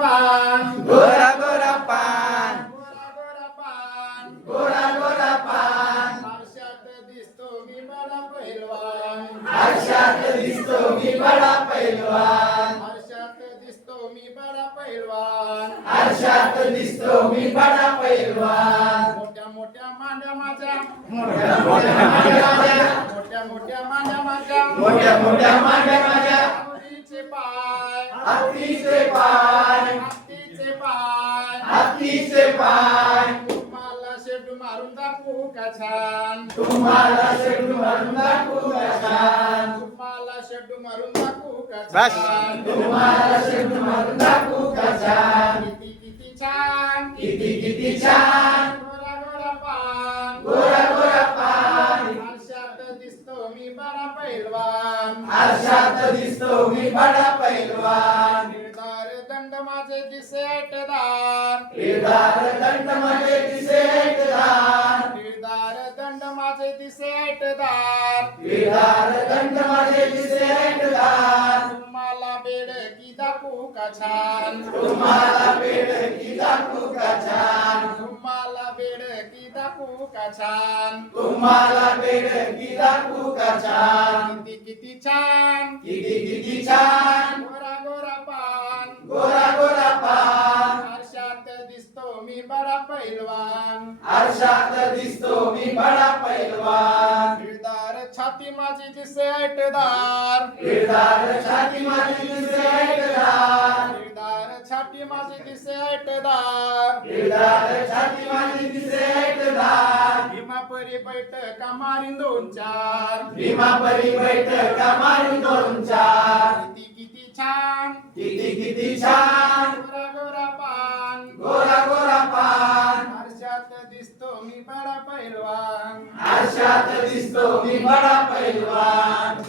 पान गोरा गोरा पान गोरा गोरा पान गोरा गोरा पान आरशात दिसतो मी बडा पैलवान आरशात दिसतो मी बडा पैलवान आरशात दिसतो मी बडा पैलवान आरशात दिसतो मी बडा पैलवान मोठ्या मोठ्या मांड्या माझ्या मोठ्या मोठ्या मांड्या माझ्या मोठ्या मोठ्या मांड्या माझ्या मोठ्या मोठ्या मांड्या माझ्या आवडीचे पाय हत्तीचे पाय हत्तीचे पाय हत्तीचे पाय तुम्हाला शेट मारून दाखवू का छान तुम्हाला शेट मारून दाखवू का छान तुम्हाला शेट मारून दाखवू का बस. छान तुम्हाला शेट मारून दाखवू का छान किती किती छान किती किती छान गोरा गोरा पान गोरा गोरा पान आरशात दिसतो मी बडा पैलवान आरशात दिसतो मी बडा पैलवान निर्धार दंड माझे दिसे ऐटदार निर्धार दंड माझे दिसे ऐकदार निर्धार दंड माझे दिसे ऐटदार निर्धार दंड माझे दिसे ऐकदार तुम्हाला बेड की दाखवू का छान तुम्हाला पेड की दाखवू का छान तुम्हाला बेड की दाखवू का छान तुम्हाला पेड की दाखवू का छान किती किती छान किती किती छान गोरा गोरा पान गोरा गोरा पान आरशात दिसतो मी बडा पैलवान आरशात दिसतो मी बडा पैलवान निर्धार छाती माझी दिसे ऐटदार निर्धार छाती माझी दिसे ऐकदार निर्धार छाती माझी दिसे ऐटदार निर्धार छाती माझी दिसे ऐकदार भीमा परी बैठका मारीन दोन चार भीमा परी बैठक मारी दोन चार किती किती छान किती किती छान गोरा गोरा पान गोरा गोरा पान आरशात दिसतो मी बडा पैलवान आरशात दिसतो मी बडा पैलवान